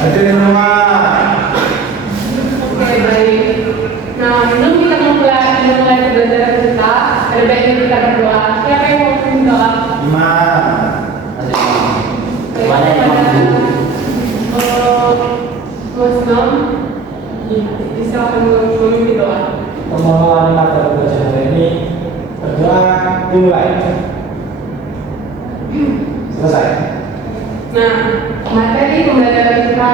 Hadirin rumah. Oke, baik. Nah, sebelum kita memulai pembelajaran kita, ada baiknya kita berdoa. Siapa yang mau berdoa? Imam. Banyak Muslim, silakan memimpin doa. Permohonan pada pembelajaran hari ini berdoa dimulai. Selesai. Nah, materi pembelajaran kita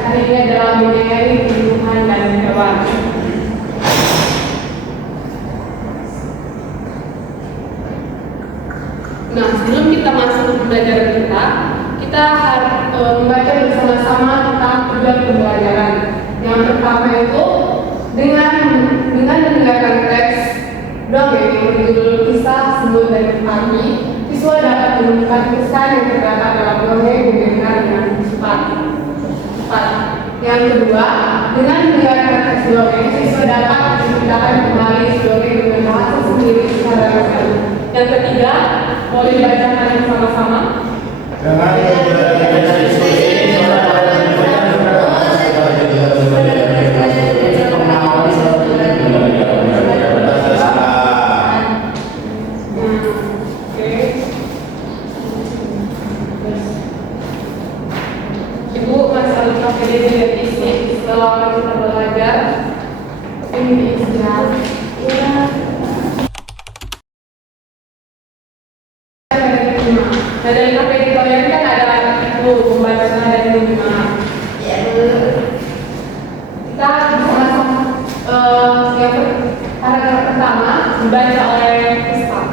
hari ini adalah menyayangi tumbuhan dan hewan. Nah, sebelum kita masuk ke pembelajaran kita harus membaca bersama-sama tentang tujuan pembelajaran. Yang pertama itu dengan mendengarkan teks dongeng yang berjudul Kisah Semut dan Petani, siswa dapat menemukan pesan yang terdapat dalam dongeng dengan cepat. Yang kedua, dengan mendengarkan teks dongeng, siswa dapat menciptakan kembali dongeng dengan bahasa sendiri secara real. Yang ketiga, boleh dibacakan sama-sama. Dengan Ibu masalah KPD dan isi setelah kita belajar ini diisikan. Nah, dari KPD kalian kan ada itu pembahasan dari 5. Kita sama-sama yang paragraf pertama dibaca oleh Kristal.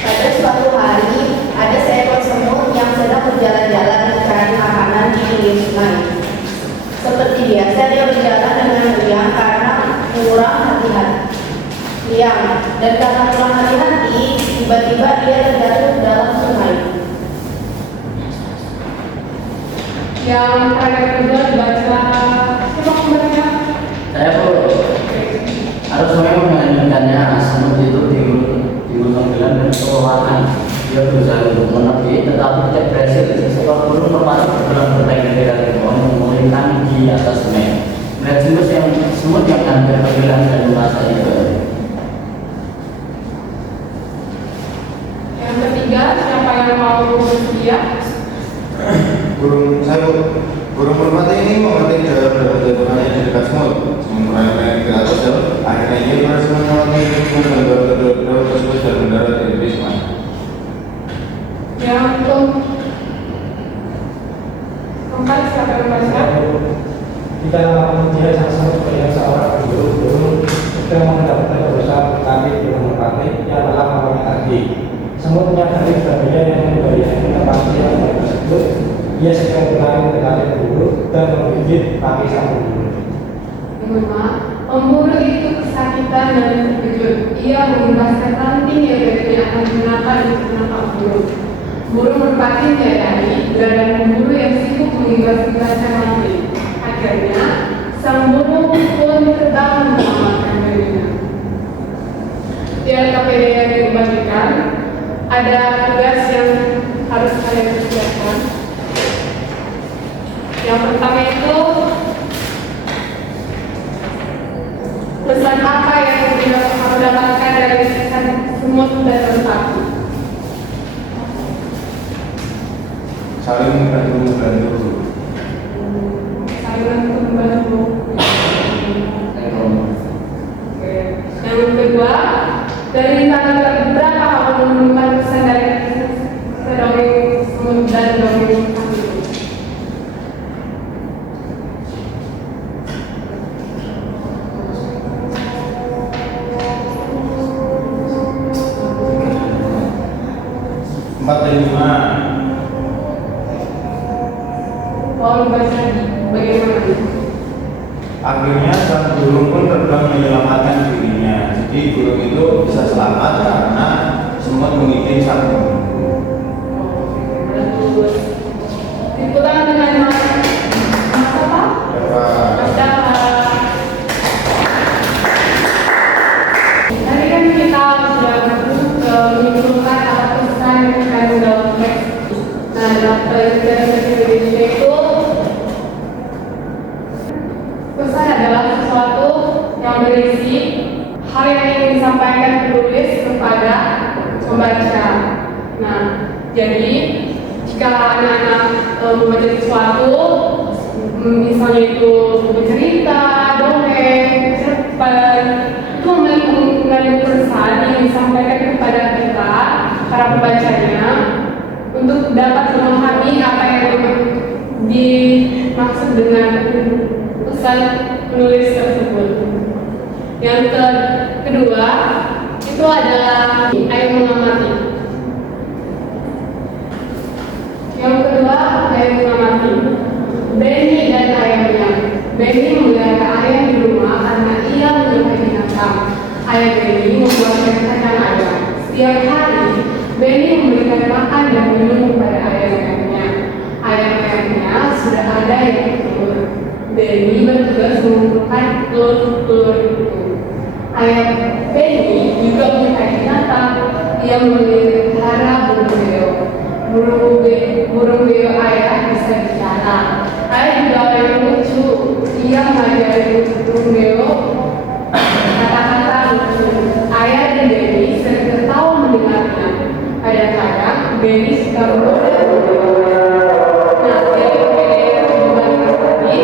Pada suatu hari, ada seekor semut yang sedang berjalan-jalan mencari makanan di pinggir sungai. Seperti biasa, dia berjalan dengan riang karena kurang hati-hati. Dan karena kurang hati-hati, tiba-tiba dia terjatuh dalam sungai. Yang paragraf kedua dibaca siapa pembaca? Saya harus memang melanjutkannya. Semut itu digunung dan kelelahan. Dia berusaha untuk menepi, tetapi tidak berhasil. Seekor burung merpati berjalan bertengger dari pohon melintang di atas sungai. Melihat semut yang hampir terbilang dan merasa itu. Yang ketiga, siapa yang mau bersedia? burung merpati ini memetik daun jatuhannya di dekat semut. Sementara ke atas daun, akhirnya ia berhasil menyelamatkan semut dan daun tersebut dan mendarat di tepi sungai. Yang keempat, siapa yang membaca? Kita kemudian sang semut melihat seorang burung sedang mendapatkan berusaha berkali burung merpati yang telah melakukan tadi. Semut menyadari bagian yang membayangkan tempat yang tersebut. Ia segera berlari mendekati burung dan menggigit kaki sang burung. Pemburu itu kesakitan dan terkejut. Ia membebaskan ranting yang biasanya akan digunakan untuk menangkap burung. Burung merpati menyadari keberadaan pemburu yang sibuk mengimbas-imbaskan ranting. Akhirnya, sang burung pun terbang menyelamatkan dirinya. Di LKPD yang dibagikan, ada tugas yang harus kalian kerjakan. Yang pertama itu pesan apa yang kamu dapatkan dari pesan semut dan merpati? Saling membantu. Saling membantu. Yang kedua, dari tanggal berapa kamu menemukan pesan dari dongeng semut dan dongeng merpati? Kalau baca bagaimana? Akhirnya sang burung pun terbang menyelamatkan dirinya. Jadi burung itu bisa selamat karena semut mengikuti sang burung. Bagus. Diputar dengan Mas apa? Mas Dava. Tadi kan kita sudah menyimpulkan pembelajaran bahasa Indonesia itu pesan adalah sesuatu yang berisi hal yang ingin disampaikan penulis kepada pembaca. Nah, jadi jika anak-anak membaca sesuatu, misalnya itu buku cerita, dongeng, cerpen, itu mengandung pesan yang disampaikan kepada kita, para pembacanya, untuk dapat memahami apa yang dimaksud dengan pesan penulis tersebut. Yang kedua, itu adalah ayat mengamati. Yang kedua, ayam mengamati. Benny dan ayamnya. Benny memelihara ayam di rumah karena ia menyukai binatang. Ayam Benny membuatkan kandang ayam. Setiap hari, Benny memberikan makan dan minum kepada ayam-ayamnya. Ayam-ayamnya sudah ada yang bertelur. Benny bertugas mengumpulkan telur-telur itu. Ayam Benny juga menyukai binatang. Ia memelihara burung beo. Burung beo ayah bisa bicara. Ayah juga orang yang lucu. Ia mengajari burung beo kata-kata lucu. Ayah dan Benny sering tertawa mendengarnya. Kadang-kadang Benny suka menggoda burung beo. Nah, dari pertanyaan tadi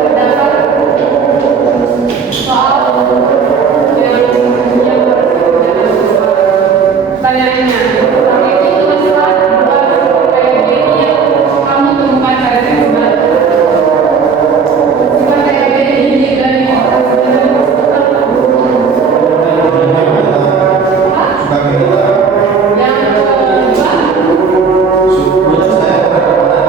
terdapat soal yang pertanyaannya. Pertama ini tulislah kayak Benny yang kamu temukan pada sebuah sifat kayak Benny dari yang kedua. Sebelumnya saya pernah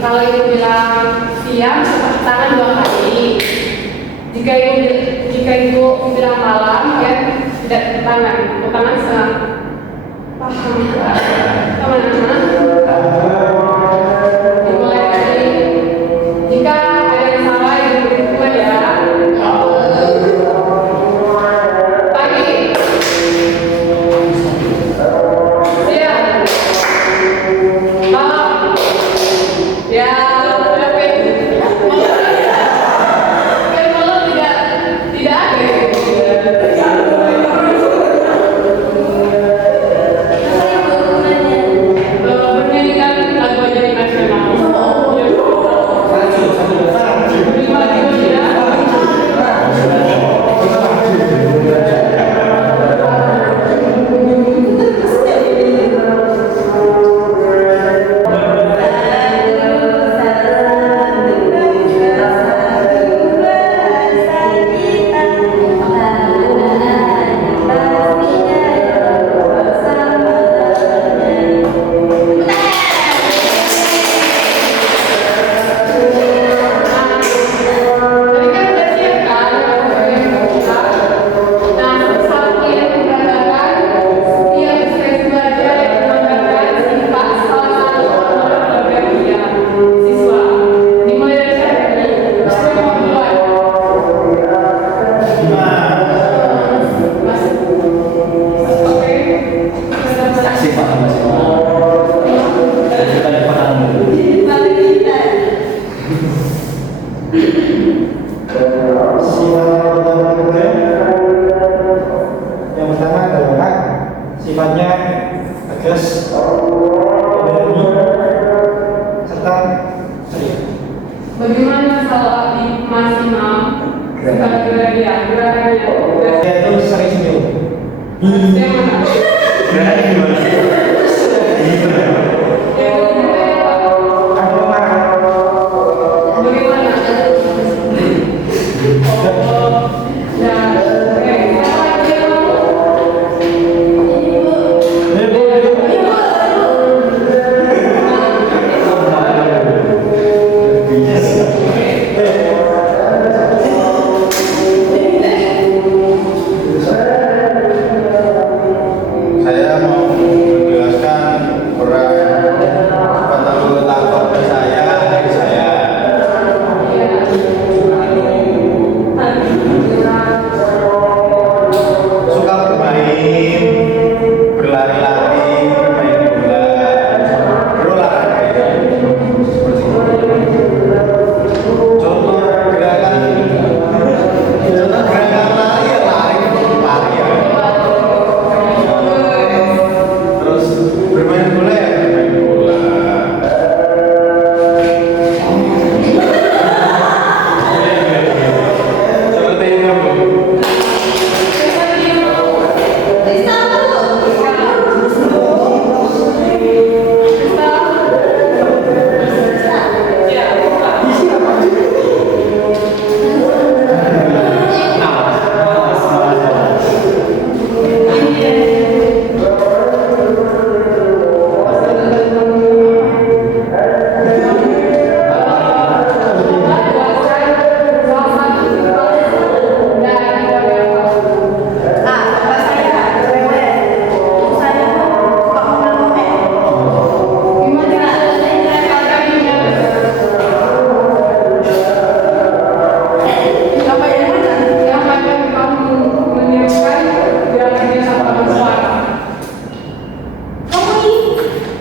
Kalau ibu bilang siang, tepuk tangan 2 kali. Jika ibu bilang malam, ya tidak tepuk tangan. Tepuk tangan setengah. Paham nggak? Teman-teman. Dimulai dari jika ada yang salah yang berhubungan ya. Pagi. Siang. Malam. Ya, berapa itu? Kan malam tidak ada. Bernyanyikan lagu ajaib nasional. Lima judul ya. Tadi kan udah siap kan yang buka. Nah, satu yang memperagakan setiap sesi belajar yang menggunakan sifat salah satu orang berbeda siswa. Dimulai dari siapa nih? Siapa yang mau duluan? Mas. Oke. Kasih Pak sama-sama. Kita dipanang dulu. Yang pertama adalah sifatnya tegas, berani, serta ceria. Bagaimana kalau Mas Imam sebagai dia gerakannya? Dia itu sering senyum. Yang mana? Yang kedua apa? Kalau marah, Bagaimana? Dan oke, siapa lagi yang mau? Saya mau menjelaskan peran anggota keluarga saya, adik saya. Suka bermain, berlari-lari, bermain bola, berolahraga. Seperti itu. Contoh gerakan lari ya lari ya. Terus bermain bola ya bermain bola. Seperti itu.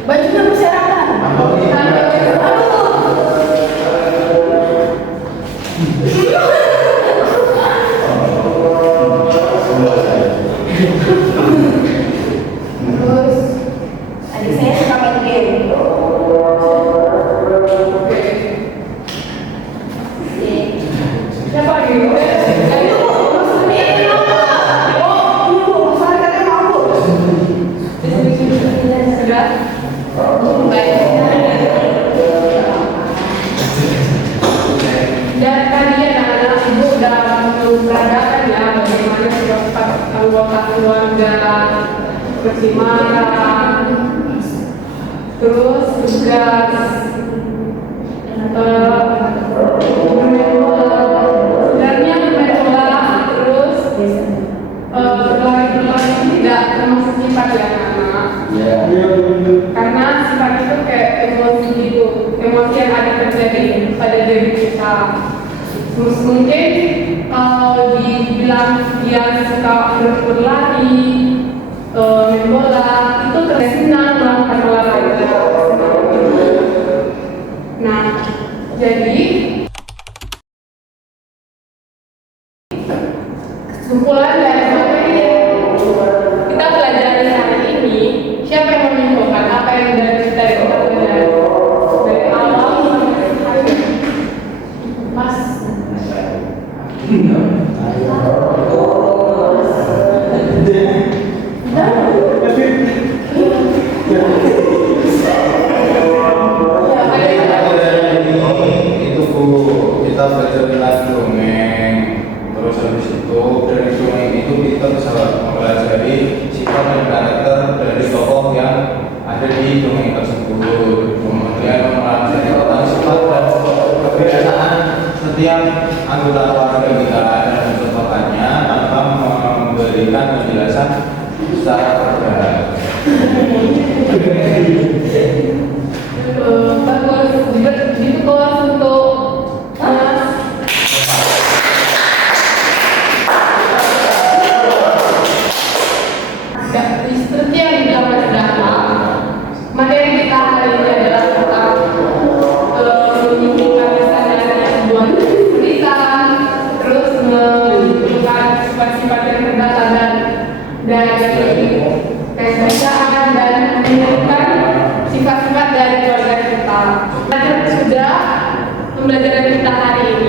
Bajunya berserakan. Terus adik saya suka main game. Siapa lagi? Sudah? Dan tadi anak-anak ibu udah memperagakan ya bagaimana sifat anggota keluarga seperti marah, terus tugas, emosi yang ada terjadi pada diri kita. Mungkin kalau dibilang dia suka berlari, main bola, itu senang melakukan olahraga. Nah, jadi kesimpulan dari materi yang kita pelajari hari ini, siapa yang menyimpulkan apa yang dari kita pelajari dari awal sampai akhir? Mas. Itu Bu, kita belajar tentang dongeng. Terus habis itu dari dongeng itu kita bisa mempelajari sifat dan karakter dari tokoh yang ada di dongeng tersebut. Kemudian mempelajari tentang sifat dan kebiasaan setiap anggota keluarga kita dan mencontohkannya tanpa memberikan penjelasan secara terbatas. Bagus, itu kelas untuk seperti yang dibilang Mas Dahlia, materi kita hari ini adalah tentang menyimpulkan kesadaran sebuah tulisan, terus menunjukkan sifat-sifat yang terbatas dari kebiasaan dan menunjukkan sifat-sifat dari keluarga kita. Sudah pembelajaran kita hari ini.